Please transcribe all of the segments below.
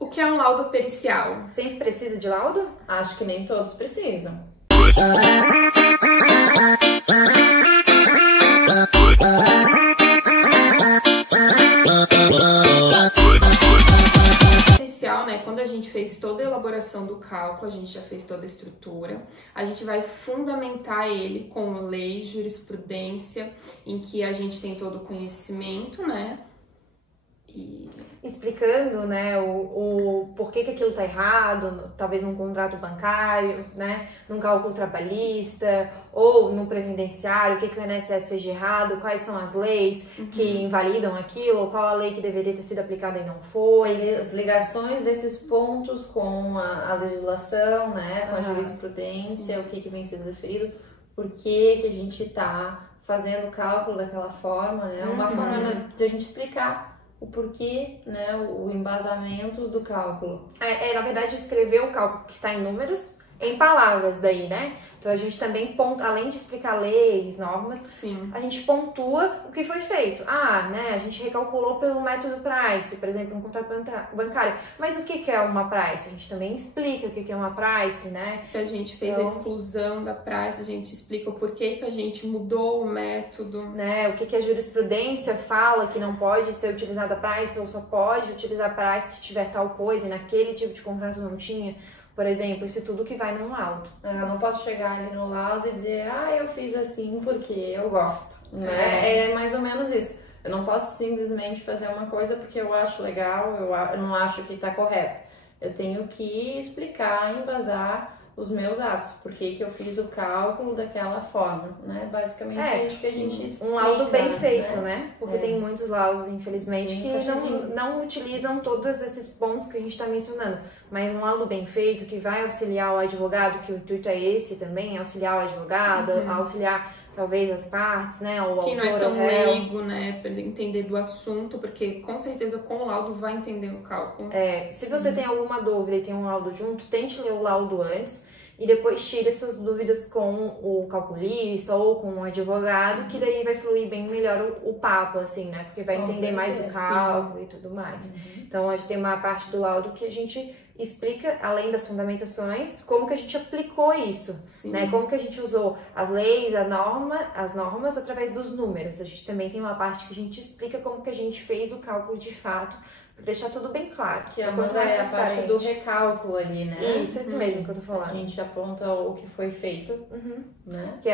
O que é um laudo pericial? Sempre precisa de laudo? Acho que nem todos precisam. Pericial, né? Quando a gente fez toda a elaboração do cálculo, a gente já fez toda a estrutura, a gente vai fundamentar ele com lei, jurisprudência, em que a gente tem todo o conhecimento, né? E explicando, né, o porquê que aquilo tá errado, talvez num contrato bancário, né, num cálculo trabalhista ou no previdenciário, o que o INSS fez de errado, quais são as leis que invalidam aquilo, ou qual a lei que deveria ter sido aplicada e não foi. As ligações desses pontos com a legislação, né, com a jurisprudência, o que vem sendo deferido, por que a gente tá fazendo o cálculo daquela forma, né, uma forma de a gente explicar o porquê, né, o embasamento do cálculo. Na verdade, escrever o cálculo que está em números em palavras daí, né? Então a gente também, além de explicar leis, normas, sim, a gente pontua o que foi feito. Né, a gente recalculou pelo método Price, por exemplo, um contrato bancário. Mas o que é uma Price? A gente também explica o que é uma Price, né? Se a gente fez a exclusão da Price, a gente explica o porquê que a gente mudou o método. Né, o que a jurisprudência fala que não pode ser utilizada Price ou só pode utilizar Price se tiver tal coisa e naquele tipo de contrato não tinha. Por exemplo, isso tudo que vai num laudo. Eu não posso chegar ali no laudo e dizer, eu fiz assim porque eu gosto, né? É mais ou menos isso. Eu não posso simplesmente fazer uma coisa porque eu acho legal, eu não acho que está correto. Eu tenho que explicar, embasar os meus atos, porque que eu fiz o cálculo daquela forma, né? Basicamente é isso que a gente explica. Um laudo bem feito, né? Porque tem muitos laudos, infelizmente, que não utilizam todos esses pontos que a gente está mencionando. Mas um laudo bem feito, que vai auxiliar o advogado, que o intuito é esse também, auxiliar o advogado, auxiliar talvez as partes, né? O que autor, não é tão o réu. leigo, né? Para entender do assunto, porque com certeza com o laudo vai entender o cálculo. Se você tem alguma dúvida e tem um laudo junto, tente ler o laudo antes e depois tire suas dúvidas com o calculista ou com o advogado, que daí vai fluir bem melhor o papo, assim, né? Porque vai entender mais do cálculo e tudo mais. Então, a gente tem uma parte do laudo que a gente explica, além das fundamentações, como que a gente aplicou isso, né? Como que a gente usou as leis, as normas através dos números. A gente também tem uma parte que a gente explica como que a gente fez o cálculo de fato, para deixar tudo bem claro. Que a parte do recálculo ali, né? Isso mesmo que eu tô falando. A gente aponta o que foi feito, né? Que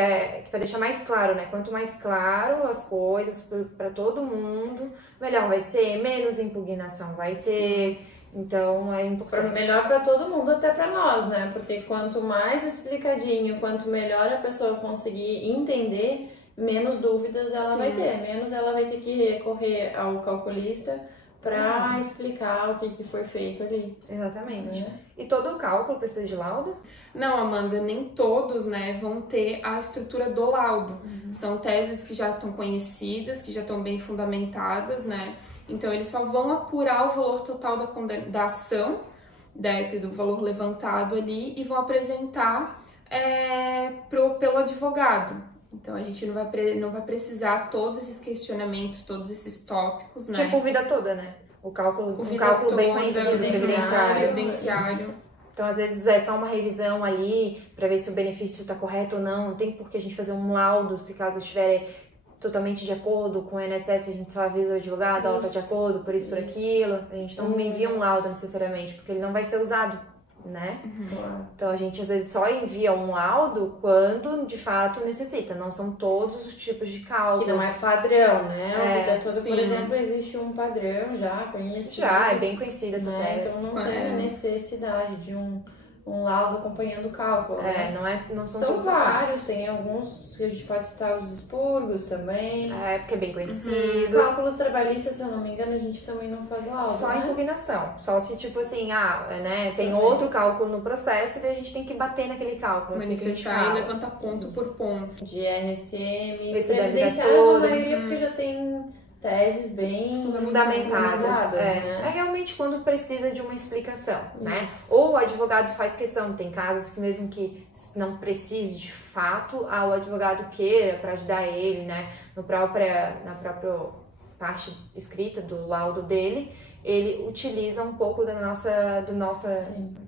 para deixar mais claro, né? Quanto mais claro as coisas para todo mundo, melhor vai ser, menos impugnação vai ter. Então é importante. Melhor para todo mundo, até para nós, né? Porque quanto mais explicadinho, quanto melhor a pessoa conseguir entender, menos dúvidas ela vai ter, menos ela vai ter que recorrer ao calculista para explicar o que foi feito ali. Exatamente. E todo o cálculo precisa de laudo? Não, Amanda, nem todos, né, vão ter a estrutura do laudo. São teses que já estão conhecidas, que já estão bem fundamentadas, né? Então, eles só vão apurar o valor total da ação, do valor levantado ali, e vão apresentar pelo advogado. Então, a gente não vai precisar todos esses questionamentos, todos esses tópicos, né? Tipo, vida toda, né? O cálculo bem conhecido, previdenciário. Então, às vezes, é só uma revisão ali, para ver se o benefício está correto ou não. Não tem por que a gente fazer um laudo, se caso estiver totalmente de acordo com o INSS, a gente só avisa o advogado, tá de acordo, por isso, por aquilo. A gente não envia um laudo necessariamente, porque ele não vai ser usado, né? Então a gente às vezes só envia um laudo quando de fato necessita, não são todos os tipos de cálculo. Que não é padrão, né? A vida toda, por exemplo, existe um padrão já conhecido. Já, é bem conhecida essa tese. Então não tem necessidade de um laudo acompanhando o cálculo. Não são vários, tem alguns que a gente pode citar, os expurgos também. Porque é bem conhecido. Cálculos trabalhistas, se eu não me engano, a gente também não faz laudo. Só impugnação. Só se, tipo assim, tem outro cálculo no processo e daí a gente tem que bater naquele cálculo. Manifestar e levantar ponto por ponto. De RSM, previdenciários, a maioria, porque já tem teses bem fundamentadas, né? É realmente quando precisa de uma explicação, né? Ou o advogado faz questão, tem casos que mesmo que não precise de fato, o advogado queira para ajudar ele, né? Na própria parte escrita do laudo dele, ele utiliza um pouco do nosso embasamento.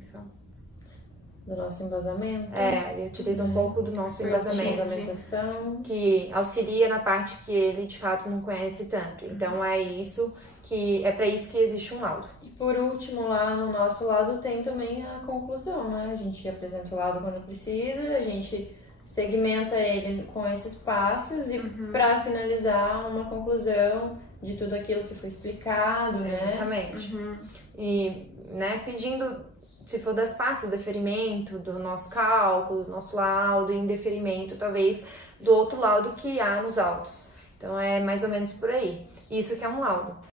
Ele utiliza um pouco do nosso embasamento, fundamentação, que auxilia na parte que ele de fato não conhece tanto. Então é para isso que existe um laudo. E por último, lá no nosso laudo tem também a conclusão, né? A gente apresenta o laudo quando precisa, a gente segmenta ele com esses passos e para finalizar uma conclusão de tudo aquilo que foi explicado, né? Exatamente. E, né, pedindo, se for das partes do deferimento, do nosso cálculo, do nosso laudo, em deferimento, talvez, do outro laudo que há nos autos. Então, é mais ou menos por aí. Isso que é um laudo.